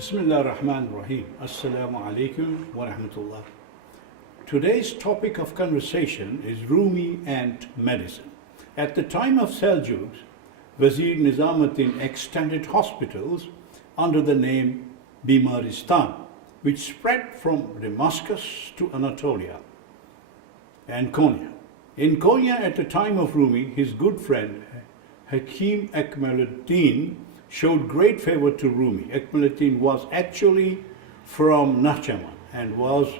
Bismillahirrahmanirrahim. Assalamu alaikum wa rahmatullah. Today's topic of conversation is Rumi and medicine. At the time of Seljuks, Wazir Nizamuddin extended hospitals under the name Bimaristan, which spread from Damascus to Anatolia and Konya. In Konya, at the time of Rumi, his good friend Hakim Ekmeluddin showed great favor to Rumi. Ekmeluddin was actually from Nahjaman and was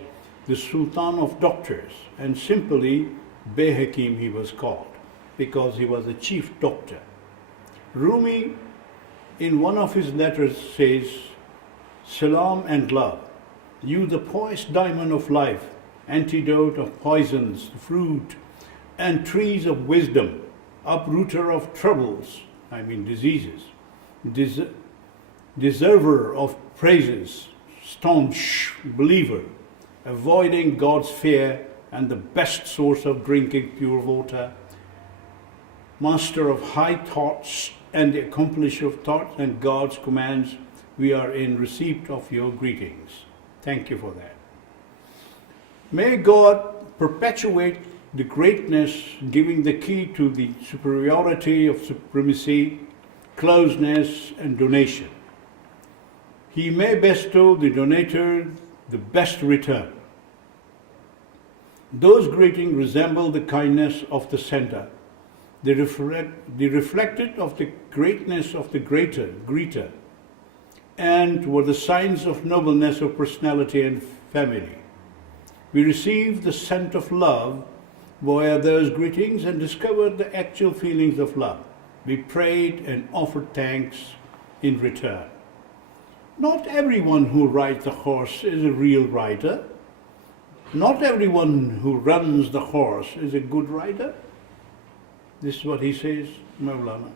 the Sultan of doctors, and simply Bey Hakim he was called because he was the chief doctor. Rumi, in one of his letters, says, "Salam and love, you the poise diamond of life, antidote of poisons, fruit and trees of wisdom, uprooter of troubles, diseases, deserver of praises, staunch believer, avoiding God's fear and the best source of drinking pure water, master of high thoughts and the accomplisher of thoughts and God's commands, we are in receipt of your greetings." Thank you for that. May God perpetuate the greatness, giving the key to the superiority of supremacy, closeness and donation. He may bestow the donator the best return. Those greetings resemble the kindness of the sender. They reflected of the greatness of the greeter, and were the signs of nobleness of personality and family. We received the scent of love via those greetings and discovered the actual feelings of love. We prayed and offered thanks in return. Not everyone who rides the horse is a real rider. Not everyone who runs the horse is a good rider. This is what he says, Maulana.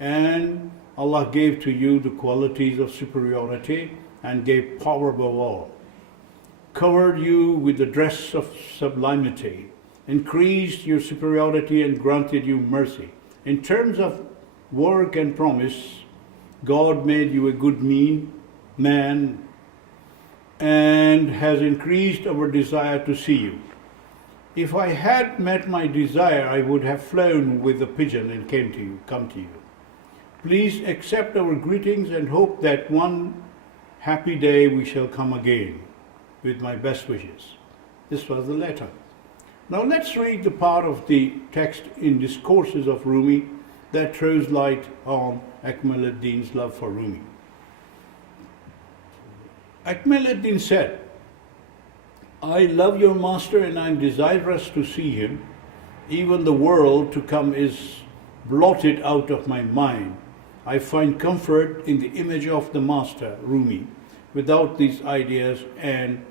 And Allah gave to you the qualities of superiority and gave power above all. Covered you with the dress of sublimity, increased your superiority and granted you mercy. In terms of work and promise, God made you a good man and has increased our desire to see you. If I had met my desire, I would have flown with a pigeon and come to you. Please accept our greetings and hope that one happy day we shall come again. With my best wishes. This was the letter. Now let's read the part of the text in Discourses of Rumi that throws light on Ekmeluddin's love for Rumi. Ekmeluddin said, "I love your master and I am desirous to see him. Even the world to come is blotted out of my mind. I find comfort in the image of the master, Rumi. Without these ideas and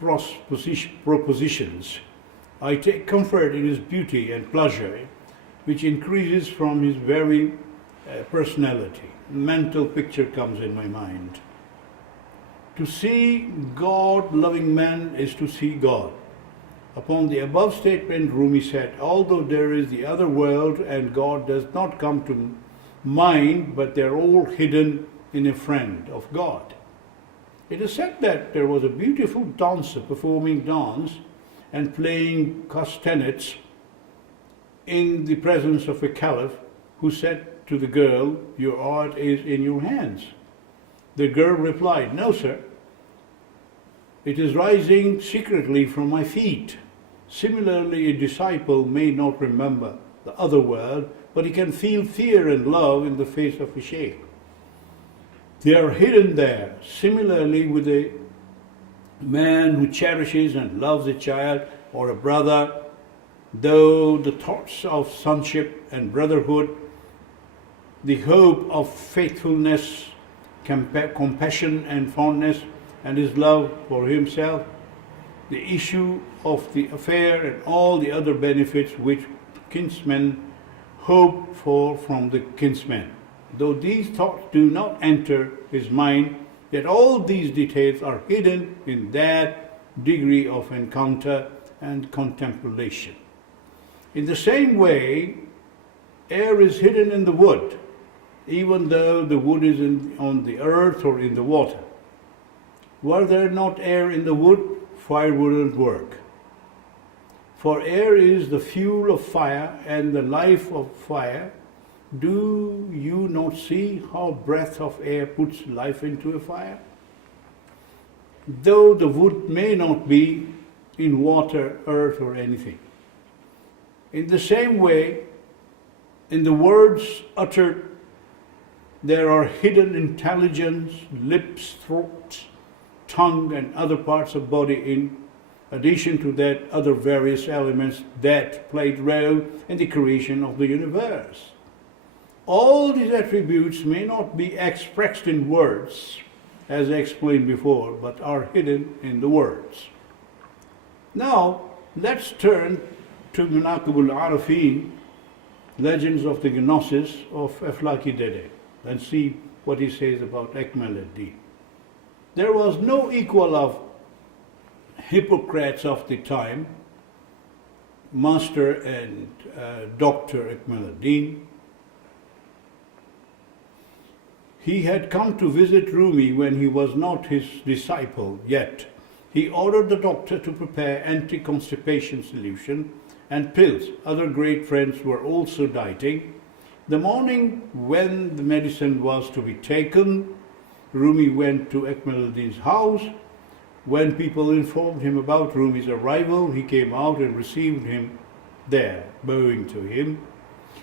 propositions, I take comfort in his beauty and pleasure, which increases from his very personality. Mental picture comes in my mind. To see God-loving man is to see God." Upon the above statement, Rumi said, although there is the other world and God does not come to mind, but they are all hidden in a friend of God. It is said that there was a beautiful dancer performing dance and playing castanets in the presence of a caliph who said to the girl, "Your art is in your hands." The girl replied, "No, sir. It is rising secretly from my feet." Similarly, a disciple may not remember the other world, but he can feel fear and love in the face of a sheikh. They are hidden there. Similarly, with a man who cherishes and loves a child or a brother, though the thoughts of sonship and brotherhood, the hope of faithfulness, compassion and fondness, and his love for himself, the issue of the affair and all the other benefits which kinsmen hope for from the kinsmen. Though these thoughts do not enter his mind, yet all these details are hidden in that degree of encounter and contemplation. In the same way, air is hidden in the wood, even though the wood is on the earth or in the water. Were there not air in the wood, fire wouldn't work. For air is the fuel of fire and the life of fire. Do you not see how breath of air puts life into a fire? Though the wood may not be in water, earth, or anything. In the same way, in the words uttered, there are hidden intelligence, lips, throat, tongue, and other parts of body in addition to that other various elements that played role in the creation of the universe. All these attributes may not be expressed in words, as I explained before, but are hidden in the words. Now, let's turn to Manaqibul Arifin, Legends of the Gnosis of Aflaki Dede, and see what he says about Ekmeleddin. There was no equal of Hippocrates of the time, Master and Dr. Ekmeleddin. He had come to visit Rumi when he was not his disciple yet. He ordered the doctor to prepare anti-constipation solution and pills. Other great friends were also dieting. The morning when the medicine was to be taken, Rumi went to Ekmeleddin's house. When people informed him about Rumi's arrival, he came out and received him there, bowing to him.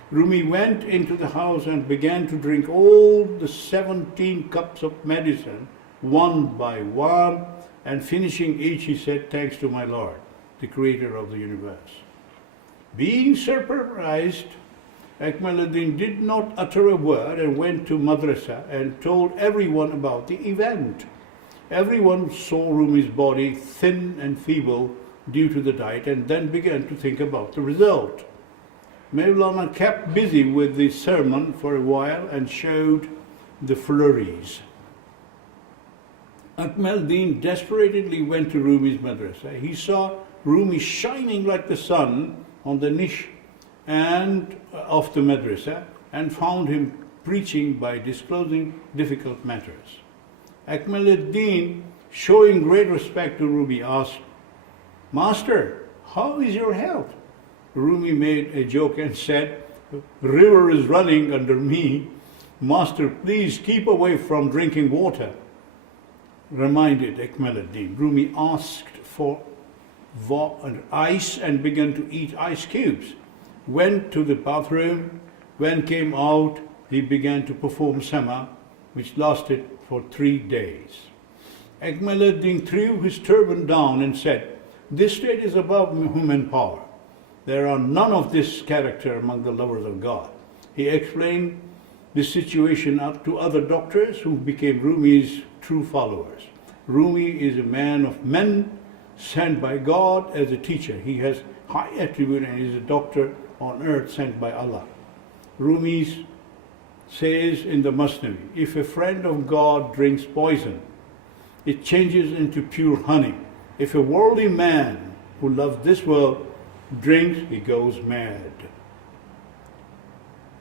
Rumi went into the house and began to drink all the 17 cups of medicine, one by one, and finishing each, he said, "Thanks to my Lord, the creator of the universe." Being surprised, Ekmeleddin did not utter a word and went to madrasa and told everyone about the event. Everyone saw Rumi's body thin and feeble due to the diet and then began to think about the result. Mevlana kept busy with the sermon for a while and showed the flurries. Ekmeleddin desperately went to Rumi's madrasa. He saw Rumi shining like the sun on the niche and of the madrasa and found him preaching by disclosing difficult matters. Ekmeleddin, showing great respect to Rumi, asked, "Master, how is your health?" Rumi made a joke and said, "River is running under me. Master, please keep away from drinking water." Reminded Ekmeleddin. Rumi asked for ice and began to eat ice cubes. Went to the bathroom. When came out, he began to perform sama, which lasted for 3 days. Ekmeleddin threw his turban down and said, "This state is above human power. There are none of this character among the lovers of God." He explained this situation to other doctors who became Rumi's true followers. Rumi is a man of men sent by God as a teacher. He has high attribute and is a doctor on earth sent by Allah. Rumi says in the Mathnawi, if a friend of God drinks poison, it changes into pure honey. If a worldly man who loves this world drinks, he goes mad.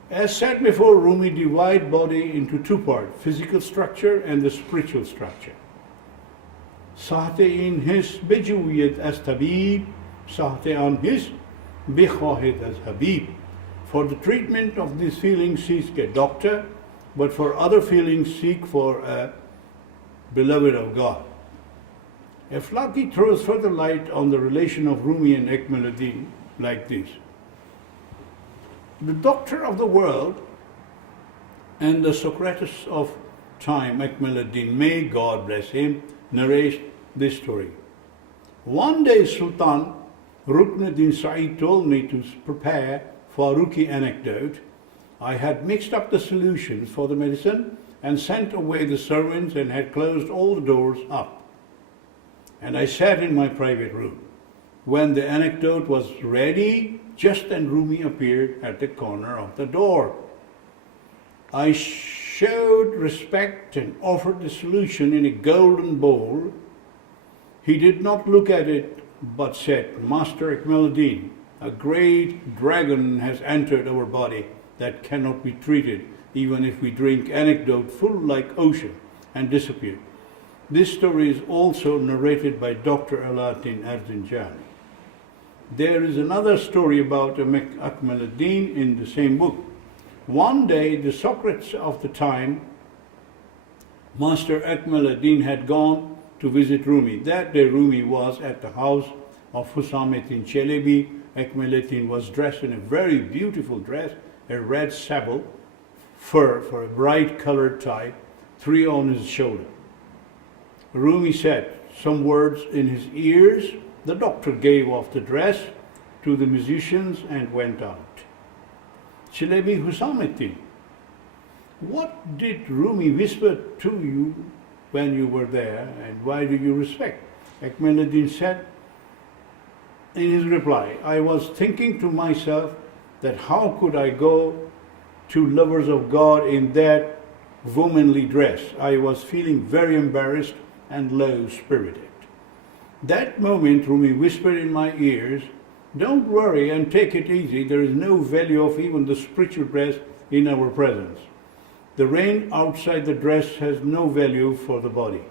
As said before, Rumi divides body into two parts, physical structure and the spiritual structure. Sahte in his bijuyet as tabib, sahte on his bikhohet as habib. For the treatment of these feelings seek a doctor, but for other feelings seek for a beloved of God. Aflaki throws further light on the relation of Rumi and Ekmeleddin like this. The doctor of the world and the Socrates of time, Ekmeleddin, may God bless him, narrates this story. One day Sultan Ruknuddin Said told me to prepare Farooqi anecdote. I had mixed up the solutions for the medicine and sent away the servants and had closed all the doors up. And I sat in my private room. When the anecdote was ready, just then Rumi appeared at the corner of the door. I showed respect and offered the solution in a golden bowl. He did not look at it, but said, "Master Ekmeleddin, a great dragon has entered our body that cannot be treated, even if we drink anecdote full like ocean and disappear. This story is also narrated by Dr.Erkan Erzincan. There is another story about Akmal ad-Din in the same book. One day, the Socrates of the time, Master Akmal ad-Din, had gone to visit Rumi. That day, Rumi was at the house of Husamettin Çelebi. Akmal ad-Din was dressed in a very beautiful dress, a red sable, fur for a bright colored tie, 3 on his shoulder. Rumi said some words in his ears. The doctor gave off the dress to the musicians and went out. Çelebi, Husamettin, what did Rumi whisper to you when you were there, and why do you respect? Akmal ad-Din said in his reply, I was thinking to myself that how could I go to lovers of God in that womanly dress? I was feeling very embarrassed and low-spirited. That moment, Rumi whispered in my ears, don't worry and take it easy. There is no value of even the spiritual dress in our presence. The rain outside the dress has no value for the body.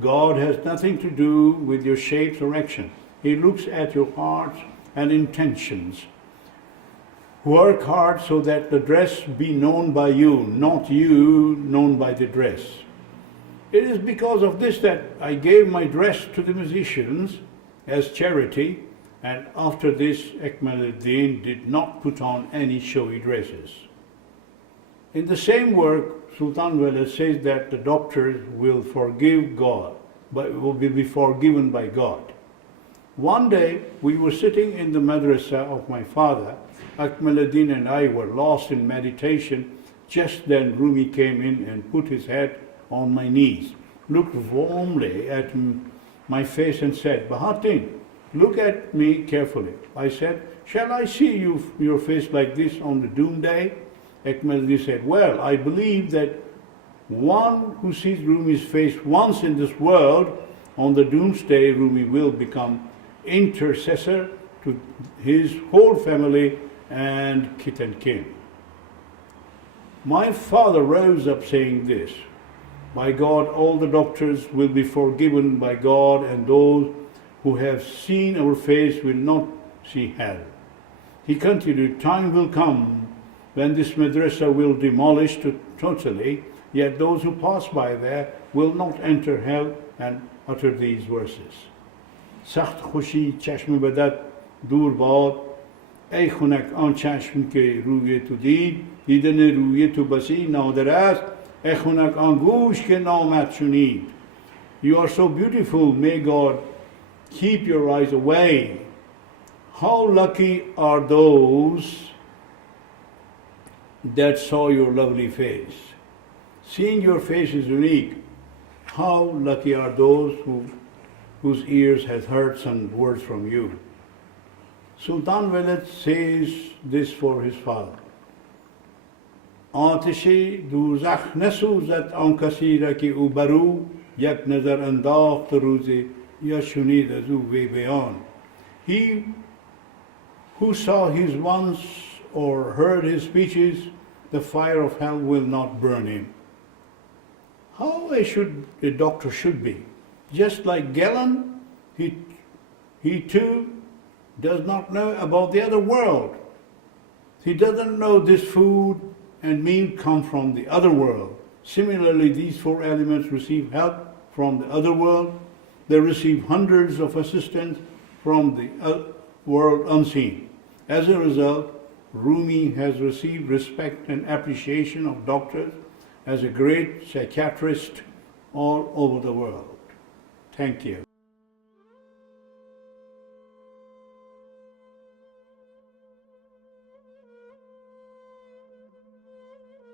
God has nothing to do with your shapes or action. He looks at your hearts and intentions. Work hard so that the dress be known by you, not you known by the dress. It is because of this that I gave my dress to the musicians as charity, and after this Akmal ad-Din did not put on any showy dresses. In the same work, Sultan Veled says that the doctors will forgive God, but will be forgiven by God. One day, we were sitting in the madrasa of my father. Akmal ad-Din and I were lost in meditation. Just then Rumi came in and put his head on my knees, looked warmly at my face and said, Bahatin, look at me carefully. I said, shall I see your face like this on the doom day? Akmal ad-Din said, well, I believe that one who sees Rumi's face once in this world, on the doomsday, Rumi will become intercessor to his whole family and kith and kin. My father rose up saying this, by God, all the doctors will be forgiven by God, and those who have seen our face will not see hell. He continued, time will come when this madrasa will demolish totally, yet those who pass by there will not enter hell, and utter these verses. سخت خوشی چشم بدت دور باد ای خنک آن چشم که روی تو دید دیدن روی تو بسی نادر است ای خنک آن گوش که نامت شنید. You are so beautiful, may God keep your eyes away. How lucky are those that saw your lovely face. Seeing your face is unique. How lucky are those whose ears has heard some words from you. Sultan Veled says this for his father. آتشی دوزخ نسوزد آن کسی را که او برو یک نظر انداخت روزی یا شنید از او وی بیان. He who saw his once or heard his speeches, the fire of hell will not burn him. How a doctor should be. Just like Galen, he too does not know about the other world. He doesn't know this food and meat come from the other world. Similarly, these 4 elements receive help from the other world. They receive hundreds of assistants from the world unseen. As a result, Rumi has received respect and appreciation of doctors as a great psychiatrist all over the world. Thank you.